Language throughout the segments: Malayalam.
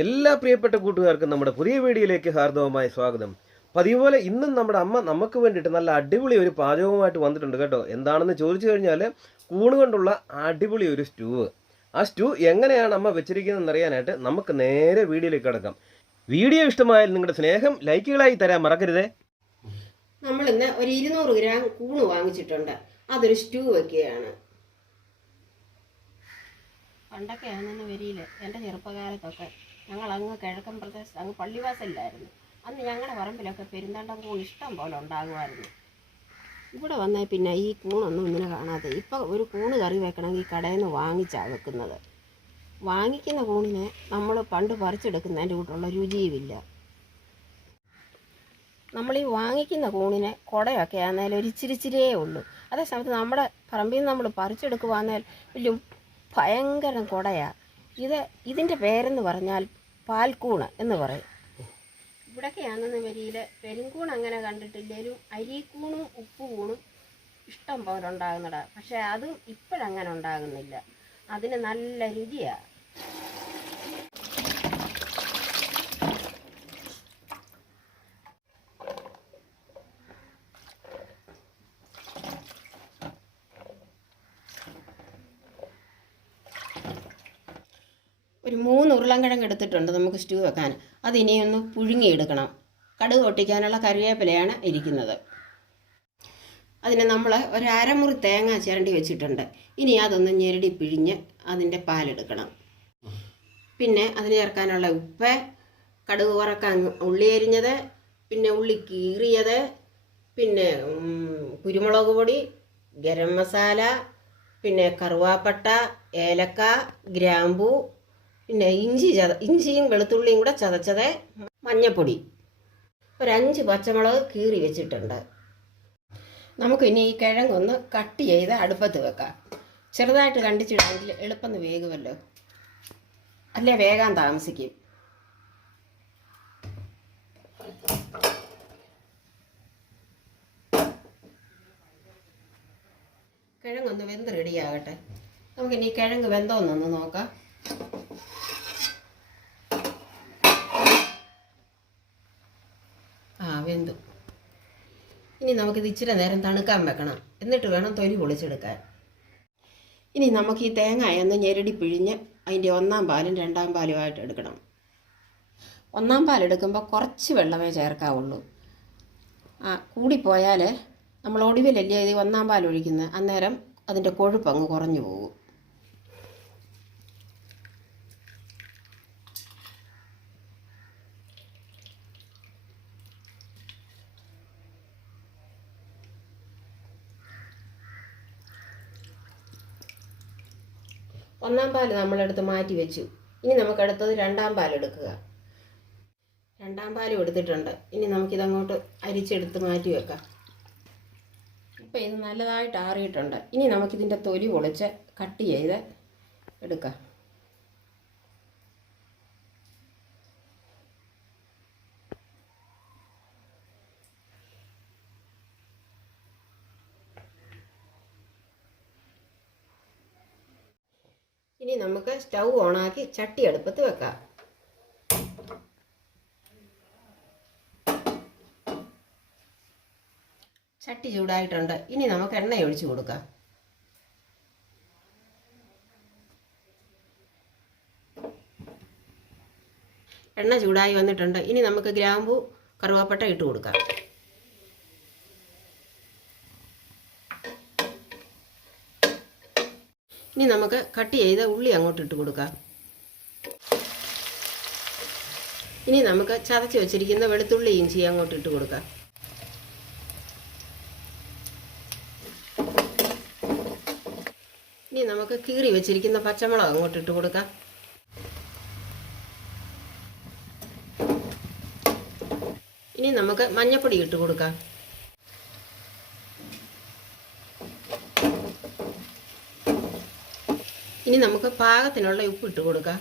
എല്ലാ പ്രിയപ്പെട്ട കൂട്ടുകാർക്കും നമ്മുടെ പുതിയ വീഡിയോയിലേക്ക് ഹാർദവമായ സ്വാഗതം. പതിപോലെ ഇന്നും നമ്മുടെ അമ്മ നമുക്ക് വേണ്ടിയിട്ട് നല്ല അടിപൊളി ഒരു പാചകവുമായിട്ട് വന്നിട്ടുണ്ട് കേട്ടോ. എന്താണെന്ന് ചോദിച്ചു കഴിഞ്ഞാൽ കൂണ് കൊണ്ടുള്ള അടിപൊളി ഒരു സ്റ്റൂ. ആ സ്റ്റൂ എങ്ങനെയാണ് അമ്മ വെച്ചിരിക്കുന്നതെന്ന് അറിയാനായിട്ട് നമുക്ക് നേരെ വീഡിയോയിലേക്ക് കിടക്കാം. വീഡിയോ ഇഷ്ടമായാൽ നിങ്ങളുടെ സ്നേഹം ലൈക്കുകളായി തരാൻ മറക്കരുതേ. നമ്മൾ ഇന്ന് ഒരു 200 ഗ്രാം കൂണ് വാങ്ങിച്ചിട്ടുണ്ട്. അതൊരു സ്റ്റൂ വെക്കുകയാണ്. പണ്ടൊക്കെ ആണെന്ന് വരിയിൽ എൻ്റെ ചെറുപ്പകാലത്തൊക്കെ ഞങ്ങൾ അങ്ങ് കിഴക്കൻ പ്രദേശത്ത് അങ്ങ് പള്ളിവാസലിലായിരുന്നു. അന്ന് ഞങ്ങളുടെ പറമ്പിലൊക്കെ പെരുന്തണ്ടം കൂൺ ഇഷ്ടം പോലെ ഉണ്ടാകുമായിരുന്നു. ഇവിടെ വന്നാൽ പിന്നെ ഈ കൂണൊന്നും ഇങ്ങനെ കാണാതെ. ഇപ്പം ഒരു കൂണ് കറി വെക്കണമെങ്കിൽ കടയിൽ നിന്ന് വാങ്ങിച്ചാണ് വെക്കുന്നത്. വാങ്ങിക്കുന്ന കൂണിനെ നമ്മൾ പണ്ട് പറിച്ചെടുക്കുന്നതിൻ്റെ കൂട്ടുള്ള രുചിയുമില്ല. നമ്മൾ ഈ വാങ്ങിക്കുന്ന കൂണിനെ കുടയൊക്കെ ആണെങ്കിൽ ഒരു ഇച്ചിരിച്ചിരിയേ ഉള്ളൂ. അതേസമയത്ത് നമ്മുടെ പറമ്പിൽ നിന്ന് നമ്മൾ പറിച്ചെടുക്കുവാന്നേൽ വലിയ ഭയങ്കര കുടയാണ്. ഇതിൻ്റെ പേരെന്ന് പറഞ്ഞാൽ പാൽക്കൂണ് എന്ന് പറയും. ഇവിടൊക്കെയാണെന്ന് വരിയിൽ പെരുങ്കൂൺ അങ്ങനെ കണ്ടിട്ടില്ലേലും അരിക്കൂണും ഉപ്പുകൂണും ഇഷ്ടം പോലെ ഉണ്ടാകുന്നതാണ്. പക്ഷേ അതും ഇപ്പോഴങ്ങനെ ഉണ്ടാകുന്നില്ല. അതിന് നല്ല രുചിയാണ്. ഒരു 3 ഉരുളൻകിഴങ്ങ് എടുത്തിട്ടുണ്ട് നമുക്ക് സ്റ്റൂ വെക്കാൻ. അതിനിയൊന്ന് പുഴുങ്ങിയെടുക്കണം. കടുക് പൊട്ടിക്കാനുള്ള കറിവേപ്പിലയാണ് ഇരിക്കുന്നത്. അതിന് നമ്മൾ ഒരു അരമുറി തേങ്ങ ചിരണ്ടി വെച്ചിട്ടുണ്ട്. ഇനി അതൊന്ന് ഞെരടി പിഴിഞ്ഞ് അതിൻ്റെ പാലെടുക്കണം. പിന്നെ അതിന് ചേർക്കാനുള്ള ഉപ്പ്, കടുക് വറക്കാൻ ഉള്ളി അരിഞ്ഞത്, പിന്നെ ഉള്ളി കീറിയത്, പിന്നെ കുരുമുളക് പൊടി, ഗരം മസാല, പിന്നെ കറുവാപ്പട്ട, ഏലക്ക, ഗ്രാമ്പൂ, പിന്നെ ഇഞ്ചിയും വെളുത്തുള്ളിയും കൂടെ ചതച്ചത്, മഞ്ഞൾപ്പൊടി, ഒരു 5 പച്ചമുളക് കീറി വെച്ചിട്ടുണ്ട്. നമുക്കിനി ഈ കിഴങ്ങൊന്ന് കട്ട് ചെയ്ത് അടുപ്പത്ത് വെക്കാം. ചെറുതായിട്ട് കണ്ടിച്ചിടാമെങ്കിൽ എളുപ്പം വേകുമല്ലോ, അല്ലേ വേകാൻ താമസിക്കും. കിഴങ്ങൊന്ന് വെന്ത് റെഡിയാകട്ടെ. നമുക്കിനി ഈ കിഴങ്ങ് വെന്തോന്നൊന്ന് നോക്കാം. വെന്തു. ഇനി നമുക്കിത് ഇച്ചിരി നേരം തണുക്കാൻ വെക്കണം. എന്നിട്ട് വേണം തൊലി പൊളിച്ചെടുക്കാൻ. ഇനി നമുക്ക് ഈ തേങ്ങയൊന്ന് ഞെരടി പിഴിഞ്ഞ് അതിൻ്റെ 1-ാം പാലും 2-ാം പാലുമായിട്ട് എടുക്കണം. 1-ാം പാലെടുക്കുമ്പോൾ കുറച്ച് വെള്ളമേ ചേർക്കാവുള്ളൂ. കൂടിപ്പോയാൽ നമ്മൾ ഒടുവിലല്ലേ ഇത് 1-ാം പാൽ ഒഴിക്കുന്നത്, അന്നേരം അതിൻ്റെ കൊഴുപ്പങ്ങ് കുറഞ്ഞു പോകും. ഒന്നാം പാല് നമ്മളെടുത്ത് മാറ്റി വെച്ചു. ഇനി നമുക്കടുത്തത് 2-ാം പാലെടുക്കുക. 2-ാം പാലും എടുത്തിട്ടുണ്ട്. ഇനി നമുക്കിതങ്ങോട്ട് അരിച്ചെടുത്ത് മാറ്റി വെക്കാം. ഇപ്പം ഇത് നല്ലതായിട്ട് ആറിയിട്ടുണ്ട്. ഇനി നമുക്കിതിൻ്റെ തൊലി പൊളിച്ച് കട്ട് ചെയ്ത് എടുക്കാം. ഇനി നമുക്ക് സ്റ്റൗ ഓണാക്കി ചട്ടി അടുപ്പത്ത് വെക്കാം. ചട്ടി ചൂടായിട്ടുണ്ട്. ഇനി നമുക്ക് എണ്ണ ഒഴിച്ചു കൊടുക്കാം. എണ്ണ ചൂടായി വന്നിട്ടുണ്ട്. ഇനി നമുക്ക് ഗ്രാമ്പൂ, കറുവാപ്പട്ട ഇട്ട് കൊടുക്കാം. ഇനി നമുക്ക് കട്ട് ചെയ്ത ഉള്ളി അങ്ങോട്ട് ഇട്ട് കൊടുക്കാം. ഇനി നമുക്ക് ചതച്ച് വെച്ചിരിക്കുന്ന വെളുത്തുള്ളി ഇഞ്ചി അങ്ങോട്ട് ഇട്ട് കൊടുക്കാം. ഇനി നമുക്ക് കീറി വെച്ചിരിക്കുന്ന പച്ചമുളക് അങ്ങോട്ട് ഇട്ട് കൊടുക്കാം. ഇനി നമുക്ക് മഞ്ഞൾപ്പൊടി ഇട്ട് കൊടുക്കാം. ഇനി നമുക്ക് പാകത്തിനുള്ള ഉപ്പ് ഇട്ട് കൊടുക്കാം.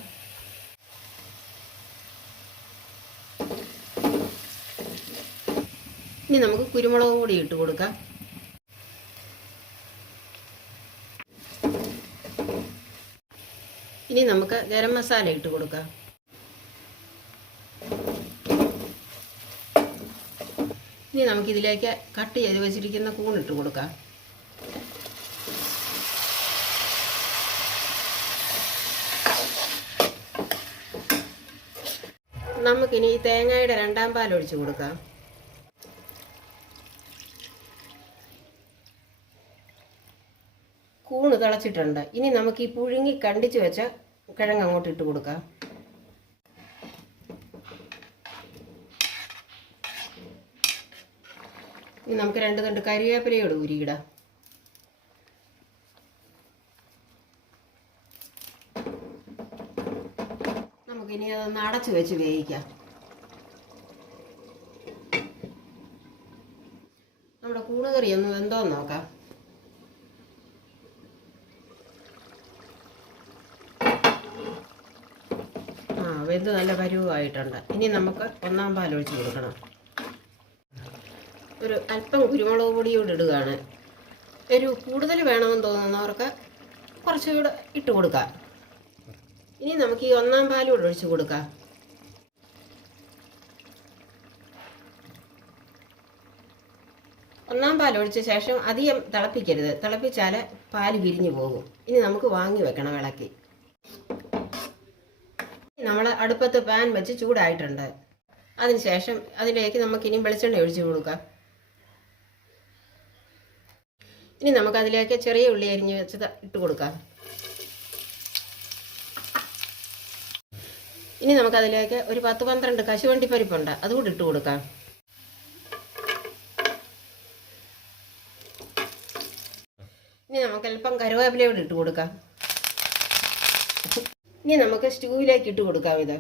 ഇനി നമുക്ക് കുരുമുളക് പൊടി ഇട്ട് കൊടുക്കാം. ഇനി നമുക്ക് ഗരം മസാല ഇട്ട് കൊടുക്കാം. ഇനി നമുക്കിതിലേക്ക് കട്ട് ചെയ്ത് വെച്ചിരിക്കുന്ന കൂണിട്ട് കൊടുക്കാം. നമുക്കിനി ഈ തേങ്ങയുടെ 2ാം പാൽ ഒഴിച്ച് കൊടുക്കാം. കൂണ് തിളച്ചിട്ടുണ്ട്. ഇനി നമുക്ക് ഈ പുഴുങ്ങി കണ്ടിച്ച് വെച്ച കിഴങ്ങ് അങ്ങോട്ട് ഇട്ട് കൊടുക്കാം. ഇനി നമുക്ക് 2 തണ്ട് കരിവേപ്പിലയോട് ഉരിയിടാം. നമുക്കിനി അതൊന്ന് അടച്ച് വെച്ച് വേവിക്കാം. നമ്മുടെ കൂണ് കറി ഒന്ന് വെന്തോന്ന് നോക്കാം. വെന്ത് നല്ല പരുവായിട്ടുണ്ട്. ഇനി നമുക്ക് 1ാം പാൽ ഒഴിച്ച് കൊടുക്കണം. ഒരു അല്പം കുരുമുളക് പൊടിയോട് ഇടുകയാണ്. എരിവ് കൂടുതൽ വേണമെന്ന് തോന്നുന്നവർക്ക് കുറച്ചുകൂടെ ഇട്ട് കൊടുക്കാം. ഇനി നമുക്ക് ഈ 1ാം പാലൂടെ ഒഴിച്ച് കൊടുക്കാം. ഒന്നാം പാൽ ഒഴിച്ച ശേഷം അധികം തിളപ്പിക്കരുത്. തിളപ്പിച്ചാൽ പാല് വിരിഞ്ഞു പോകും. ഇനി നമുക്ക് വാങ്ങി വെക്കണം ഇളക്കി. നമ്മൾ അടുപ്പത്ത് പാൻ വെച്ച് ചൂടായിട്ടുണ്ട്. അതിനുശേഷം അതിലേക്ക് നമുക്കിനി വെളിച്ചെണ്ണ ഒഴിച്ച് കൊടുക്കാം. ഇനി നമുക്കതിലേക്ക് ചെറിയ ഉള്ളി അരിഞ്ഞ് വെച്ചത് ഇട്ട് കൊടുക്കാം. ഇനി നമുക്കതിലേക്ക് ഒരു 10-12 കശുവണ്ടിപ്പരിപ്പുണ്ട്, അതുകൂടി ഇട്ട് കൊടുക്കാം. ഇനി നമുക്ക് അല്പം കറിവേപ്പിലയോട് ഇട്ട് കൊടുക്കാം. ഇനി നമുക്ക് സ്റ്റൂവിലേക്ക് ഇട്ട് കൊടുക്കാം. ഇത്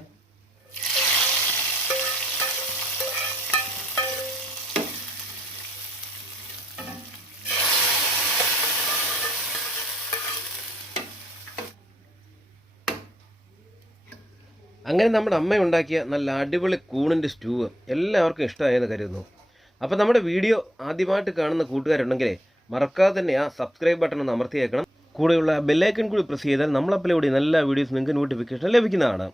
അങ്ങനെ നമ്മുടെ അമ്മ ഉണ്ടാക്കിയ നല്ല അടിപൊളി കൂണിൻ്റെ സ്റ്റൂവ് എല്ലാവർക്കും ഇഷ്ടമായെന്ന് കരുതുന്നു. അപ്പോൾ നമ്മുടെ വീഡിയോ ആദ്യമായിട്ട് കാണുന്ന കൂട്ടുകാരുണ്ടെങ്കിൽ മറക്കാതെ തന്നെ ആ സബ്സ്ക്രൈബ് ബട്ടൺ ഒന്ന് അമർത്തിയേക്കണം. കൂടെയുള്ള ബെല്ലൈക്കൺ കൂടി പ്രസ് ചെയ്താൽ നമ്മൾ അപ്ലോഡ് ചെയ്യുന്ന എല്ലാ വീഡിയോസും നിങ്ങൾക്ക് നോട്ടിഫിക്കേഷൻ ലഭിക്കുന്നതാണ്.